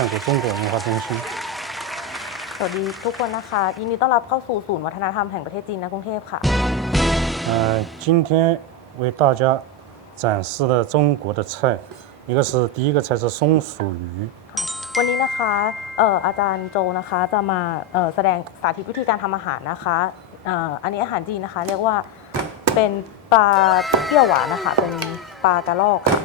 大家好，欢迎来曼谷中国文化中心。 สวัสดีทุกคนนะคะยินดีต้อนรับเข้าสู่ศูนย์วัฒนธรรมแห่งประเทศจีนในกรุงเทพค่ะ 呃，今天为大家展示了中国的菜，一个是第一个菜是松鼠鱼， วันนี้นะคะเอ่ออาจารย์โจนะคะจะมาเอ่อแสดงสาธิตวิธีการทำอาหารนะคะเอ่ออันนี้อาหารจีนนะคะ เรียกว่าเป็นปลาเปรี้ยวหวานนะคะ เป็นปลากระรอกค่ะ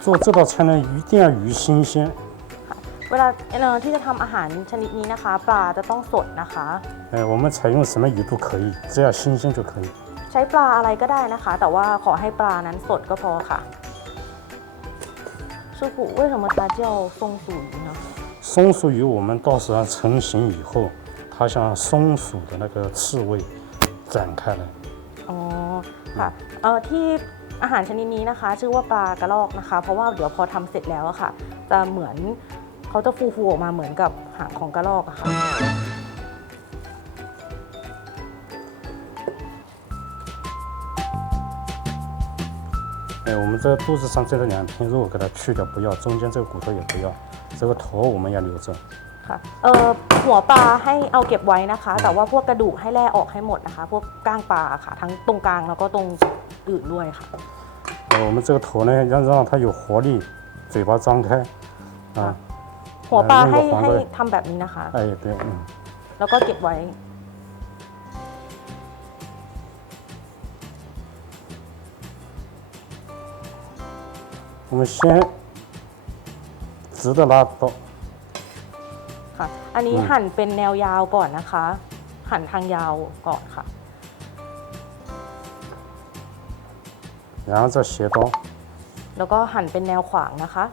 做这道菜呢一定要鱼新鲜， เวลาเอ่อที่จะทำอาหารชนิดนี้นะคะ ปลาจะต้องสดนะคะ 呃，我们采用什么鱼都可以，只要新鲜就可以。 ใช้ปลาอะไรก็ได้นะคะ แต่ว่าขอให้ปลานั้นสดก็พอค่ะ师傅为什么它叫松鼠鱼呢松鼠鱼我们到时候成型以后，它像松鼠的那个刺猬展开来。 อ๋อค่ะเอ่อที่ อาหารชนิดนี้นะคะ ชื่อว่าปลากระรอกนะคะ เพราะว่าเดี๋ยวพอทำเสร็จแล้วอะค่ะ จะเหมือนเขาจะฟูๆออกมาเหมือนกับหางของกระรอกอะค่ะ 哎，我们这肚子上这个两片肉给它去掉，不要，中间这个骨头也不要，这个头我们要留着。 ค่ะเอ่อหัวปลาให้เอาเก็บไว้นะคะ แต่ว่าพวกกระดูกให้แล่ออกให้หมดนะคะ พวกก้างปลาค่ะ ทั้งตรงกลางแล้วก็ตรง อื่นด้วยค่ะ 呃，我们这个头呢，要让它有活力，嘴巴张开，啊， หัวปลา เอ่อ ให้ นี่หัวปลา ให้ ด้วย ทำแบบนี้นะคะ 哎，对，嗯， แล้วก็เก็บไว้ 我们先直的拉刀， ค่ะ อันนี้ อืม หั่นเป็นแนวยาวก่อนนะคะ หั่นทางยาวก่อนค่ะ 然后再斜刀， แล้วก็หั่นเป็นแนวขวางนะคะ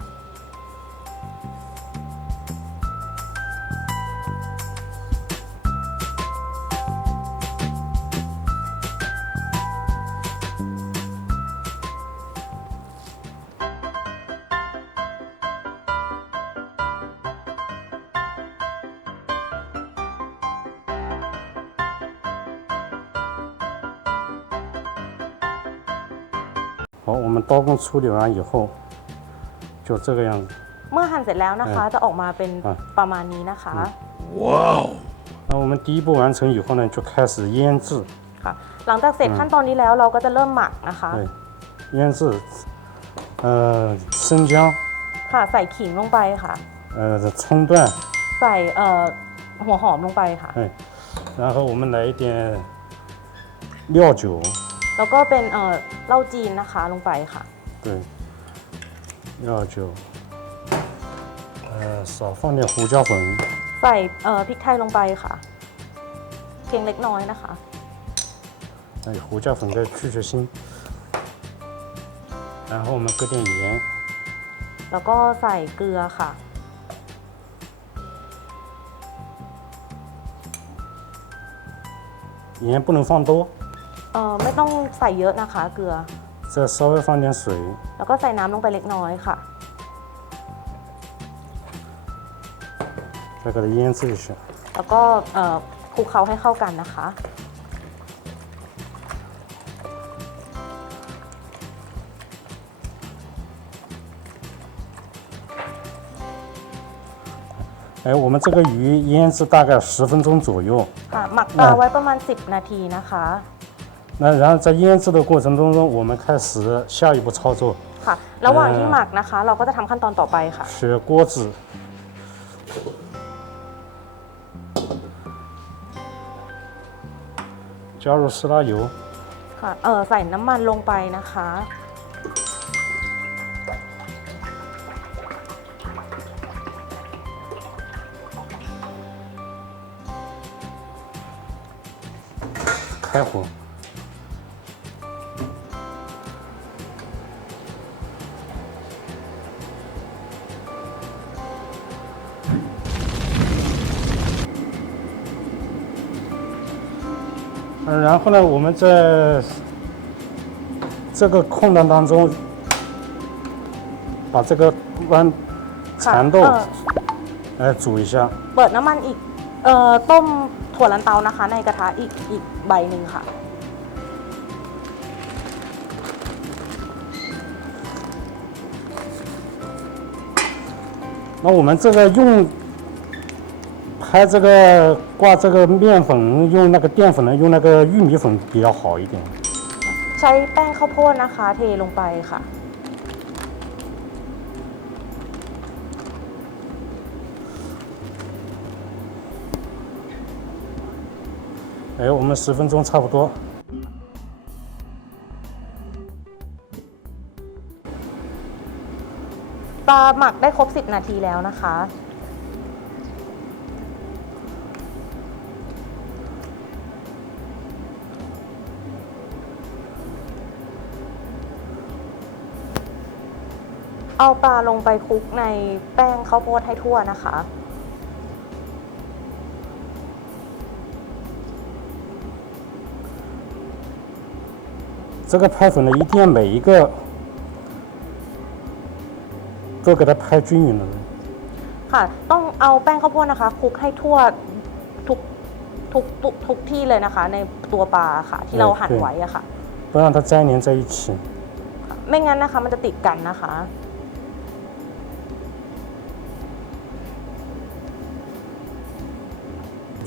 好，我们刀工处理完以后，就这个样子。 เมื่อหั่นเสร็จแล้วนะคะ จะออกมาเป็น อ่ะ ประมาณนี้นะคะ 那我们第一步完成以后呢，就开始腌制。 ค่ะ หลังจากเสร็จขั้นตอนนี้แล้วเราก็จะเริ่มหมักนะคะ 对，腌制，呃，生姜， ค่ะ ใส่ขิงลงไปค่ะ 呃，葱段， ใส่เอ่อหัวหอมลงไปค่ะ 哎，然后我们来一点料酒， แล้วก็เป็นเอ่อเหล้าจีนนะคะลงไปค่ะ 对，料酒，呃，少放点胡椒粉， ใส่เอ่อพริกไทยลงไปค่ะ เพียงเล็กน้อยนะคะ 哎，胡椒粉再去去腥。然后我们搁点盐， แล้วก็ใส่เกลือค่ะ 盐不能放多， เอ่อไม่ต้องใส่เยอะนะคะ เกลือ 再稍微放点水， แล้วก็ใส่น้ำลงไปเล็กน้อยค่ะ 再给它腌制一下。 แล้วก็เอ่อคลุกเคล้าให้เข้ากันนะคะ 然 哎，我们这个鱼腌制大概十分钟左右。 ค่ะ หมักปลาไว้ประมาณ 10 นาทีนะคะ 那然后在腌制的过程当中，我们开始下一步操作， ค่ะ ระหว่างที่หมักนะคะ เราก็จะทำขั้นตอนต่อไปค่ะ 是锅子。加入湿拉油， ค่ะ เออใส่น้ำมันลงไปนะคะ 开火。 然后呢，我们在这个空档当中，把这个豌 ค่ะ 蚕豆 เออ 来煮一下。 เปิดน้ำมันอีก เอ่อ ต้มถั่วลันเตานะคะ ในกระทะอีกอีกใบหนึ่งค่ะ 那我们这个用 拍这个挂这个面粉，用那个淀粉呢，用那个玉米粉比较好一点。 ใช้แป้งข้าวโพดนะคะ เทลงไปค่ะ 哎，我们十分钟差不多。 ปลาหมักได้ครบ 10 นาทีแล้วนะคะ เอาปลาลงไปคลุกในแป้งข้าวโพดให้ทั่วนะคะ 这个拍粉呢，一定要每一个都给它拍均匀了。 ค่ะ ต้องเอาแป้งข้าวโพดนะคะคลุกให้ทั่วทุกทุกทุกทุกที่เลยนะคะ ในตัวปลาค่ะ ที่เราหั่นไว้อะค่ะ 不让它粘连在一起。 ไม่งั้นนะคะ มันจะติดกันนะคะ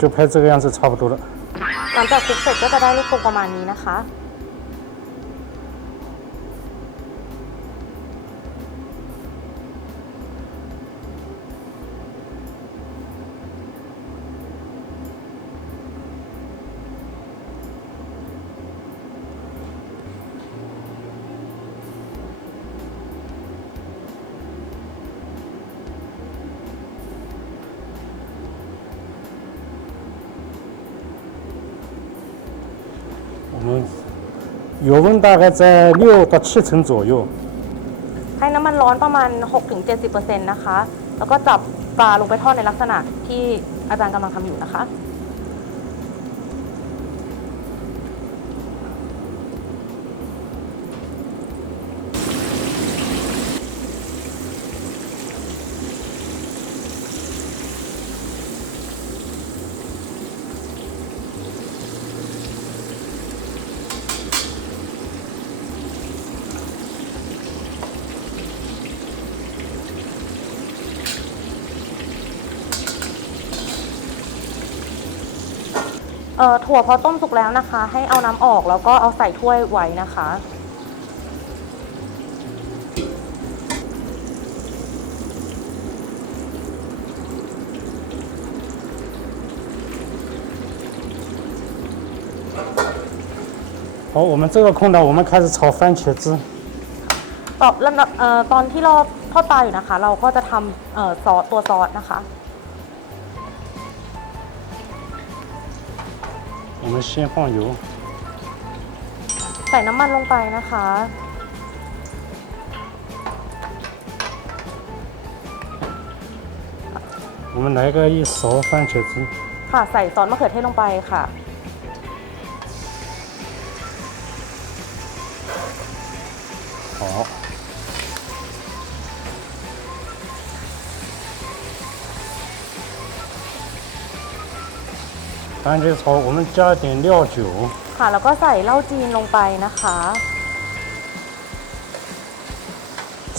就拍这个样子差不多了。 หลังจากคลุกเสร็จก็จะได้ลูกทรงประมาณนี้นะคะ 我们油温大概在六到七成左右。 ให้น้ำมันร้อนประมาณ 6-70%นะคะ แล้วก็จับปลาลงไปทอดในลักษณะที่อาจารย์กำลังทำอยู่นะคะ เอ่อถั่วพอต้มสุกแล้วนะคะ ให้เอาน้ำออกแล้วก็เอาใส่ถ้วยไว้นะคะ 好，我们这个空档，我们开始炒番茄汁。 ต่อแล้วเอ่อตอนที่เราทอดปลาอยู่นะคะ เราก็จะทำเอ่อซอสตัวซอสนะคะ 我们先放油， ใส่น้ำมันลงไปนะคะ 我们来个一勺番茄汁。 ค่ะ ใส่ซอสมะเขือเทศลงไปค่ะ 好。 番茄炒，我们加一点料酒， ค่ะ แล้วก็ใส่เหล้าจีนลงไปนะคะ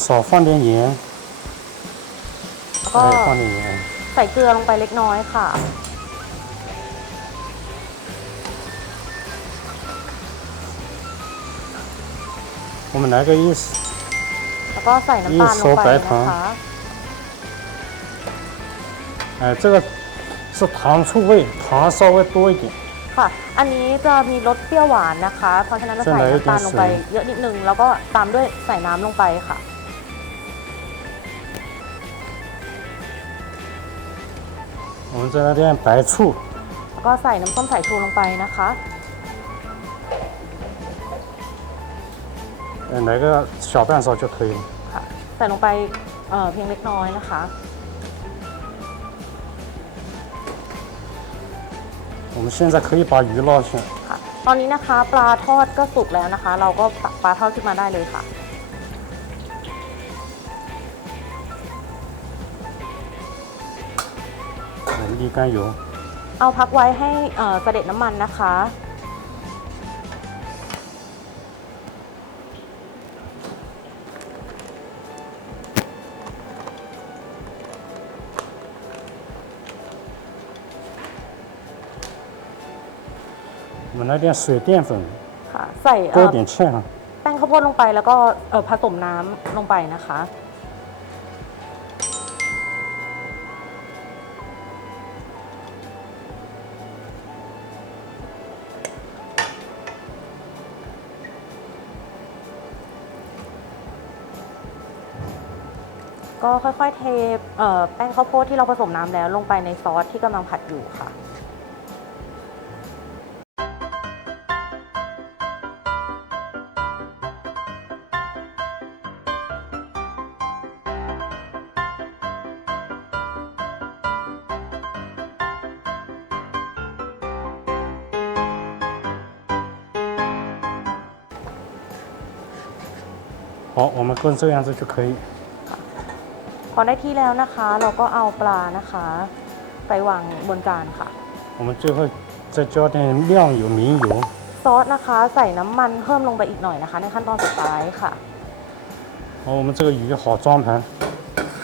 少放点盐， แล้วก็ 哎，放点盐。 ใส่ ส่เกลือลงไปเล็กน้อยค่ะ 我们来个意思， แล้วก็ใส่น้ำตาลลงไปนะคะ 哎，这个 是糖醋味，糖稍微多一点。 ค่ะ อันนี้จะมีรสเปรี้ยวหวานนะคะ เพราะฉะนั้นเราใส่น้ำตาลลงไปเยอะนิดนึง แล้วก็ตามด้วยใส่น้ำลงไปค่ะ 我们再来点白醋， แล้วก็ใส่น้ำส้มสายชูลงไปนะคะ 呃，来个小半勺就可以了。 ค่ะ ใส่ลงไปเอ่อเพียงเล็กน้อยนะคะ 我们现在可以把鱼捞起来。 ค่ะ ตอนนี้นะคะปลาทอดก็สุกแล้วนะคะ เราก็ตักปลาทอดขึ้นมาได้เลยค่ะ 我们沥干油， เอาพักไว้ให้เอ่อเสด็จน้ำมันนะคะ 们来点水淀粉， ค่ะ ใส่เอ่ 多 อ 一点芡哈。 แป้งข้าวโพดลงไปแล้วก็เอ่อผสมน้ำลงไปนะคะ ก็ค่อยๆ เทเอ่อแป้งข้าวโพดที่เราผสมน้ำแล้วลงไปในซอสที่กำลังผัดอยู่ค่ะ 好，我们跟这样子就可以。 พอได้ที่แล้วนะคะ เราก็เอาปลานะคะ ไปวางบนจานค่ะ 我们最后再浇点亮油、明油。 ซอสนะคะใส่น้ำมันเพิ่มลงไปอีกหน่อยนะคะ ในขั้นตอนสุดท้ายค่ะ 好，我们这个鱼好装盘。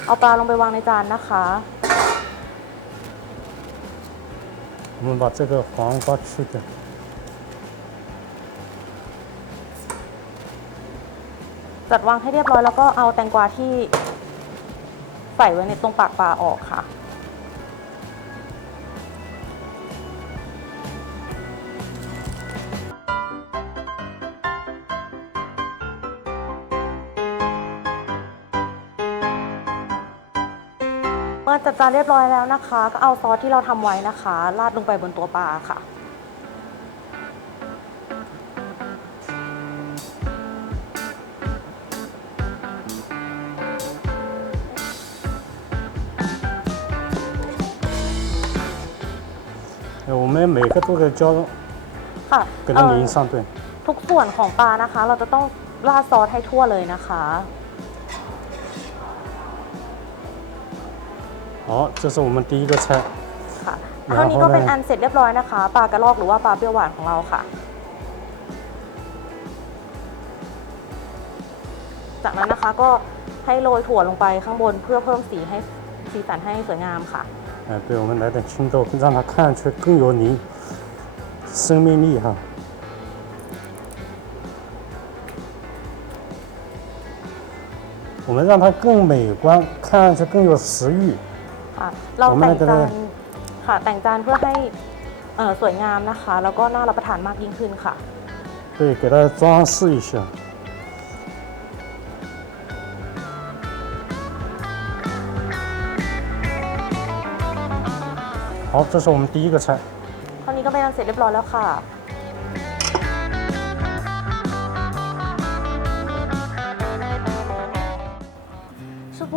เอาปลาลงไปวางในจานนะคะ 我们把这个黄瓜去掉。 จัดวางให้เรียบร้อยแล้วก็เอาแตงกวาที่ใส่ไว้ในตรงปากปลาออกค่ะ เมื่อจัดจานเรียบร้อยแล้วนะคะ ก็เอาซอสที่เราทำไว้นะคะ ราดลงไปบนตัวปลาค่ะ 我们每个都给浇， ค่ะ 给它 เอ่อ 淋上对。 ทุกส่วนของปลานะคะ เราจะต้องราดซอสให้ทั่วเลยนะคะ 好，这是我们第一个菜。 ค่ะ แล้ว เท่านี้ก็เป็น เขาเลย อันเสร็จเรียบร้อยนะคะ ปลากระรอกหรือว่าปลาเปรี้ยวหวานของเราค่ะ จากนั้นนะคะก็ให้โรยถั่วลงไปข้างบนเพื่อเพิ่มสีให้สีสันให้สวยงามค่ะ 哎，对，我们来点青豆，让它看上去更有灵生命力哈。我们让它更美观，看上去更有食欲。 ค่ะ เรา ผมไม่ แต่ง ได้ จานค่ะ แต่งจานเพื่อให้เอ่อสวยงามนะคะ แล้วก็น่ารับประทานมากยิ่งขึ้นค่ะ 对，给它装饰一下。 好，这是我们第一个菜。 เท่านี้ก็เป็นอันเสร็จเรียบร้อยแล้วค่ะ 师傅，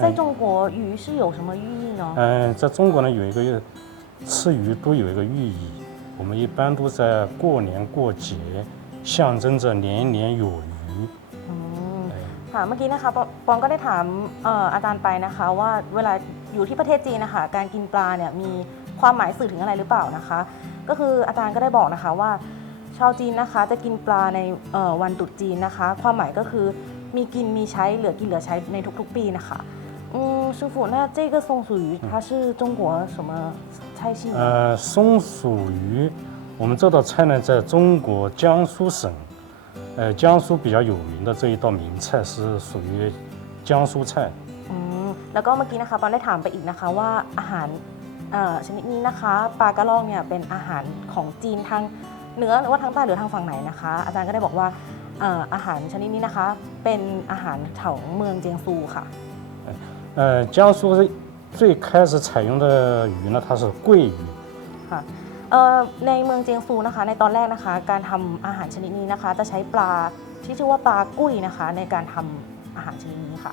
在中国鱼是有什么寓意呢？嗯，在中国呢有一个吃鱼都有一个寓意，我们一般都在过年过节，象征着年年有余。 อืม 哎 ค่ะเมื่อกี้นะคะปอปองก็ได้ถามเอ่ออาจารย์ไปนะคะ ว่าเวลา อยู่ที่ประเทศจีนนะคะการกินปลาเนี่ยมีความหมายสื่อถึงอะไรหรือเปล่านะคะ ก็คืออาจารย์ก็ได้บอกนะคะว่า ชาวจีนนะคะจะกินปลาในเอ่อวันตรุษจีนนะคะ ความหมายก็คือมีกินมีใช้เหลือกินเหลือใช้ในทุกๆ ปีนะคะ อ 嗯，师傅，那这个松鼠鱼它是中国什么菜系呢？呃，松鼠鱼，我们这道菜呢，在中国江苏省，呃，江苏比较有名的这一道名菜是属于江苏菜。 อืมแล้วก็เมื่อกี้นะคะปอนได้ถามไปอีกนะคะว่าอาหารเอ่อชนิดนี้นะคะปลากระรอกเนี่ยเป็นอาหารของจีนทางเหนือหรือว่าทางใต้หรือทางฝั่งไหนนะคะ อาจารย์ก็ได้บอกว่าเอ่ออาหารชนิดนี้นะคะ เป็นอาหารของเมืองเจียงซูค่ะ 呃，江苏最开始采用的鱼呢，它是桂鱼。 ค่ะเอ่อในเมืองเจียงซูนะคะ ในตอนแรกนะคะ การทำอาหารชนิดนี้นะคะ จะใช้ปลาที่ชื่อว่าปลากุ้ยนะคะ ในการทำอาหารชนิดนี้ค่ะ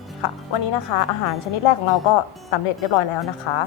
ค่ะ วันนี้นะคะอาหารชนิดแรกของเราก็สำเร็จเรียบร้อยแล้วนะคะ